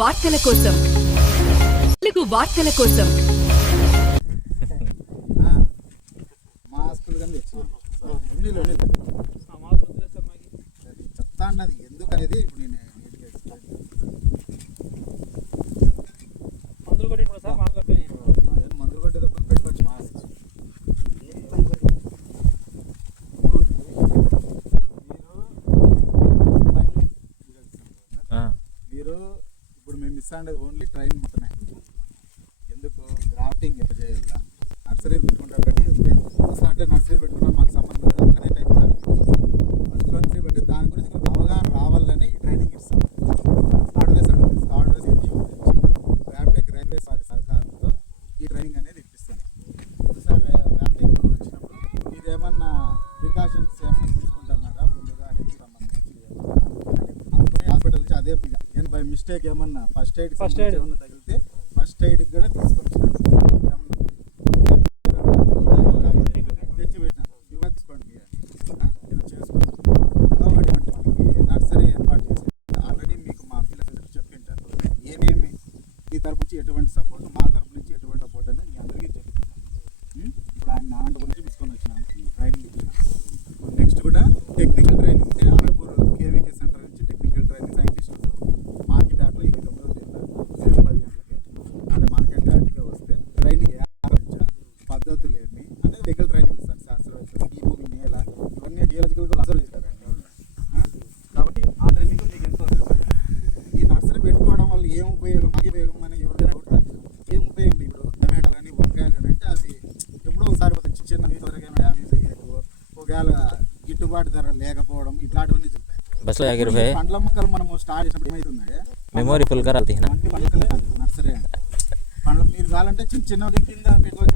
వార్తల కోసం. తెలుగు వార్తల కోసం. చెప్తా అన్నది ఎందుకు అనేది ఇప్పుడు నేను ఇప్పుడు ఓన్లీ ట్రైన్ మాత్రమే. ఎందుకు గ్రాఫ్టింగ్ ఎట్లా చేయాలా? నర్సరీ బై మిస్టేక్ ఏమన్నా ఫస్ట్ ఎయిడ్ First aid. ఏమన్నా తగిలితే ఫస్ట్ ఎయిడ్ కూడా తీసుకొచ్చాను ఏం ఇప్పుడు? టమాటాలు అని వంకాయలు అంటే అది ఎప్పుడో ఒకసారి చిన్న చిన్న డ్యామేజ్ ఒకవేళ గిట్టుబాటు ధర లేకపోవడం ఇట్లాంటివన్నీ చెప్తాయి పండ్ల మొక్కలు మనం స్టార్ట్ చేసినప్పుడు ఏమవుతుందంటే మెమోరీ ఫుల్ కరాలి నర్సరీ పండ్ల మీరు కావాలంటే చిన్న చిన్నవి కింద పెట్టుకోవచ్చు.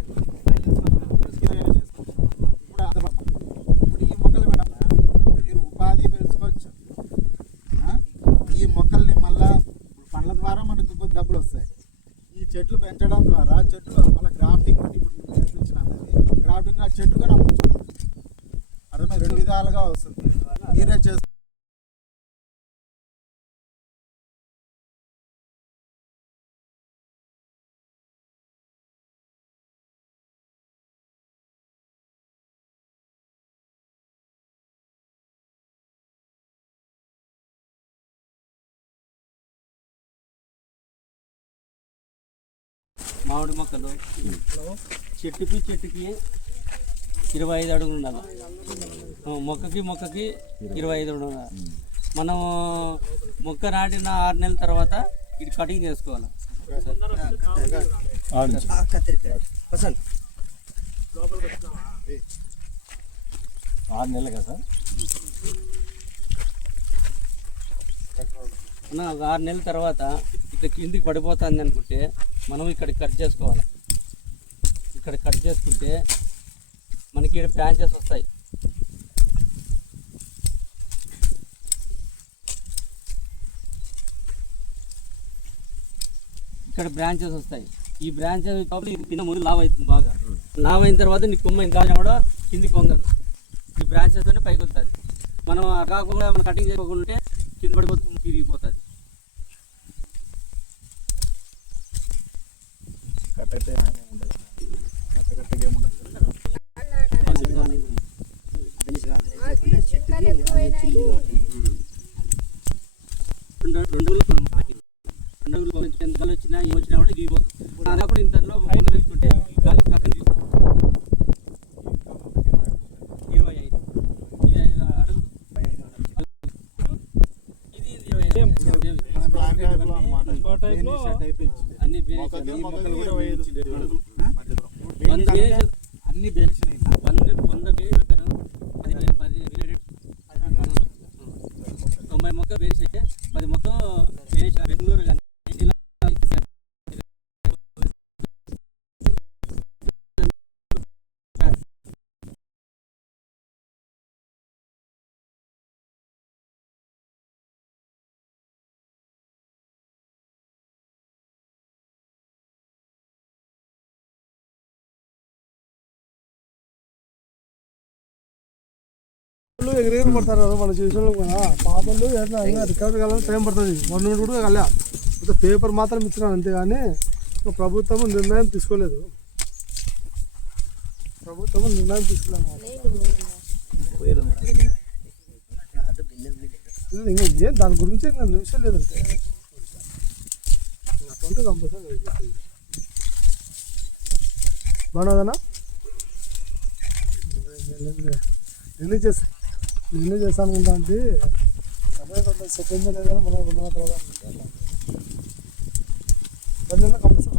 చెట్లు పెంచడం ద్వారా చెట్లు మళ్ళీ గ్రాఫ్టింగ్ అని ఇప్పుడు నేను నేర్పించినాను గ్రాఫ్టింగ్ ఆ చెట్లు కూడా అమ్ముతుంది అర్థమై రెండు విధాలుగా వస్తుంది. మీరే చేస్తారు. మామిడి మొక్కలు. చెట్టుకి చెట్టుకి ఇరవై ఐదు అడుగులు ఉండాలి. మొక్కకి మొక్కకి ఇరవై ఐదు అడుగులు ఉండాలి. మనం మొక్క నాటిన ఆరు నెలల తర్వాత ఇది కటింగ్ చేసుకోవాలి. ఆరు నెలలు కదా సార్? ఒక ఆరు నెలల తర్వాత ఇట్లా కిందికి పడిపోతుంది అనుకుంటే మనం ఇక్కడ కట్ చేసుకోవాలి. ఇక్కడ కట్ చేసుకుంటే మనకి ఇక్కడ బ్రాంచెస్ వస్తాయి. ఇక్కడ బ్రాంచెస్ వస్తాయి. ఈ బ్రాంచెస్ కాబట్టి కింద ముందు లావ్ అవుతుంది బాగా. లావ్ అయిన తర్వాత నీ కొమ్మ ఇంకా కూడా కిందికి వంగదు ఈ బ్రాంచెస్తోనే పైకి వస్తుంది మనం కాకుండా మనం కటింగ్ చేయకుండా ఉంటే కింద పడిపోతుంది. కట్టయితే ఏమీ ఉండదు. కట్ట కట్టగా ఏమి ఉండదు రెండు రోజులు రెండు రోజులు ఎంత వచ్చినా ఏం వచ్చినా కూడా దిగిపోతుంది అలా కూడా ఇంతలో ముందు వేసుకుంటే గాలి పక్కన ఇరవై ఐదు ఇది ఐదు అడుగు ఇది ఇరవై ఐదు. ఇరవై ఐదు. మన బ్లాక్ టైప్లో అన్నమాట. ఇంకో టైప్లో బేనిష్ టైప్ ఇచ్చింది. అన్ని బేనిష్ మొక్కకి ఈ మొక్కలు మొక్కలు కూడా కూడా ఇచ్చింది. ఆ? వంద బేనిష్ బేనిష్ అన్ని అన్ని ఎగిరెగిరి పడతారు కదా మన చేసిన కూడా. పాపలు ఎట్లా రికవరీ కావాలని టైం పడుతుంది. వన్ మినిట్ కూడా కల్లా. పేపర్ మాత్రం ఇచ్చినాను అంతేగాని ప్రభుత్వం నిర్ణయం తీసుకోలేదు. ప్రభుత్వం నిర్ణయం తీసుకోలేదు. ఇంకా ఏం దాని గురించి నేను నిమిషం లేదంటే అటువంటి కంపల్సరీ బాగున్నదనా నేను చేస్తా. నేను చేస్తాను అనుకుంటా అంటే అదే సెకండ్ లేదా మనం ఉన్న తర్వాత కంపల్సరీ